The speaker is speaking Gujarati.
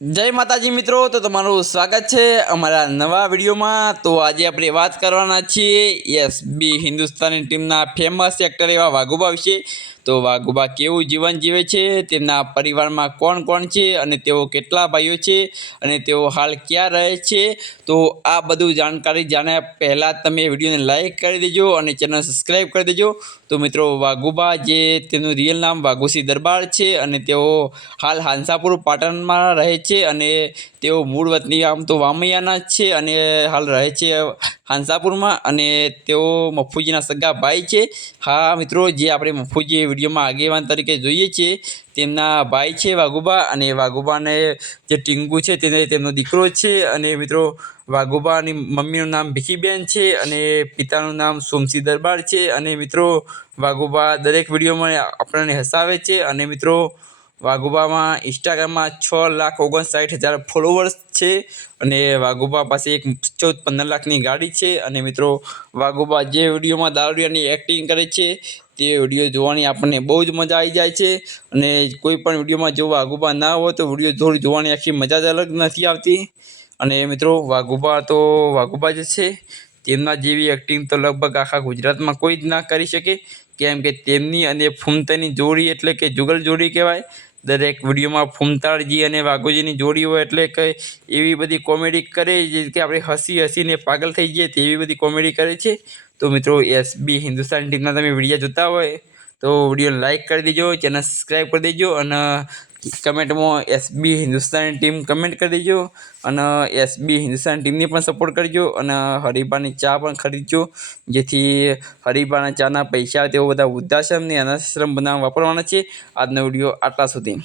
જય માતાજી મિત્રો, તો તમારું સ્વાગત છે અમારા નવા વિડીયોમાં. તો આજે આપણે વાત કરવાના છીએ, યસ, બી હિન્દુસ્તાની ટીમના ફેમસ એક્ટર એવા વાઘુબા વિશે. તો વાઘુબા કેવું જીવન જીવે છે? તેમના પરિવારમાં કોણ કોણ છે? અને તેઓ કેટલા ભાઈઓ છે? અને તેઓ હાલ ક્યાં રહે છે? તો આ બધું જાણકારી જાણ્યા પહેલાં તમે વિડીયોને લાઇક કરી દેજો અને ચેનલ સબસ્ક્રાઈબ કરી દેજો. તો મિત્રો, વાઘુબા જે તેનું રિયલ નામ વાઘુસી દરબાર છે અને તેઓ હાલ હાંસાપુર પાટણમાં રહે છે અને તેઓ મૂળ વતની આમ તો વામૈયાના જ છે અને હાલ રહે છે હાંસાપુરમાં અને તેઓ મફુજીના સગા ભાઈ છે. હા, મિત્રો, જે આપણે મફુજી વિડીયોમાં આગેવાન તરીકે જોઈએ છીએ, તેમના ભાઈ છે વાઘુબા અને વાઘુબાને જે ટીંગુ છે તેને તેમનો દીકરો છે અને મિત્રો, વાઘુબાની મમ્મીનું નામ ભીખીબેન છે અને પિતાનું નામ સોમસી દરબાર છે અને મિત્રો, વાઘુબા દરેક વિડીયોમાં આપણને હસાવે છે અને મિત્રો, વાઘુબામાં ઇન્સ્ટાગ્રામમાં છ લાખ ઓગણસાઠ હજાર ફોલોવર્સ છે અને વાઘુબા પાસે એક ચૌદ પંદર લાખની ગાડી છે અને મિત્રો, વાઘુબા જે વિડીયોમાં દારૂડિયાની એક્ટિંગ કરે છે, તે વીડિયો જોવાની આપણને બહુ જ મજા આવી જાય છે અને કોઈ પણ વિડીયોમાં જો વાઘુબા ના હોય તો વીડિયો થોડી જોવાની આખી મજા જ અલગ નથી આવતી. અને મિત્રો, વાઘુબા તો, વાઘુબા જ છે. તેમના જેવી એક્ટિંગ તો લગભગ આખા ગુજરાતમાં કોઈ જ ના કરી શકે. કેમ કે તેમની અને ફૂમતાની જોડી એટલે કે જુગલ જોડી કહેવાય. દરેક વિડીયોમાં ફૂમતાળજી અને વાઘુજીની જોડી હોય એટલે કે એવી બધી કોમેડી કરે જે કે આપણે હસી હસીને પાગલ થઈ જઈએ તેવી બધી કોમેડી કરે છે. તો મિત્રો એસબી હિન્દુસ્તાની ટીમના તમે વીડિયો જોતા હોય તો વીડિયો લાઇક કરી દેજો, ચેનલ સબસ્ક્રાઈબ કરી દેજો અને કમેન્ટમાં એસબી હિન્દુસ્તાની ટીમ કમેન્ટ કરી દેજો અને એસબી હિન્દુસ્તાની ટીમની પણ સપોર્ટ કરજો અને હરિભાની ચા પણ ખરીદજો. જેથી હરિભાના ચાના પૈસા તેઓ બધા વૃદ્ધાશ્રમની અનાથાશ્રમ બનાવવા વાપરવાના છે. આજનો વીડિયો આટલા સુધી.